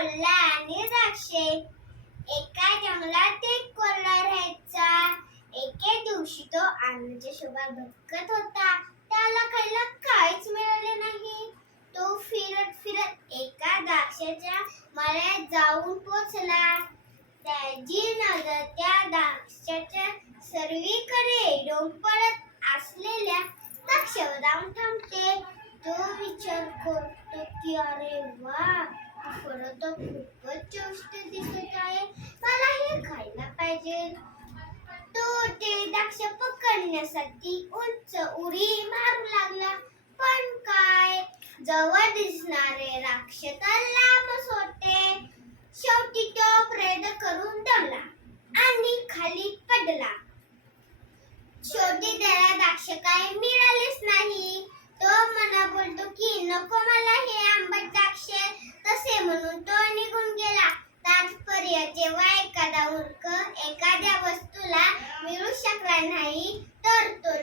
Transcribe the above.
कोल्हा आणि द्राक्षे. एका जंगलात एक कोल्हा राहायचा. एके दिवशी तो आनंदाच्या शोभात भटकत होता. त्याला खायला काहीच मिळाले नाही. तो फिरत फिरत एका द्राक्षाच्या मळ्यात जाऊन पोचला. त्याची नजर त्या द्राक्षाच्या सर्वीकडे डोंबपळत असलेल्या द्राक्षावर जाऊन थांबते. तो विचार करतो की अरे वा, हा फळ तर खूपच चविष्ट दिसत आहे, मला हे खायला पाहिजे. तो ते द्राक्ष पकडण्यासाठी उंच उडी मारू लागला. पण काय, जवळ दिसणारे द्राक्ष तर लांबच होते. शेवटी तो प्रयत्न करून दमला आणि खाली पडला. शेवटी त्याला द्राक्ष काही मिळालेच नाही. तो मनात बोलतो की नको मला हे आंबट द्राक्ष, तसे म्हणून तो निघून गेला. तात्पर्य, जेव्हा एखादा मूर्ख एखाद्या वस्तूला मिळू शकला नाही तर तो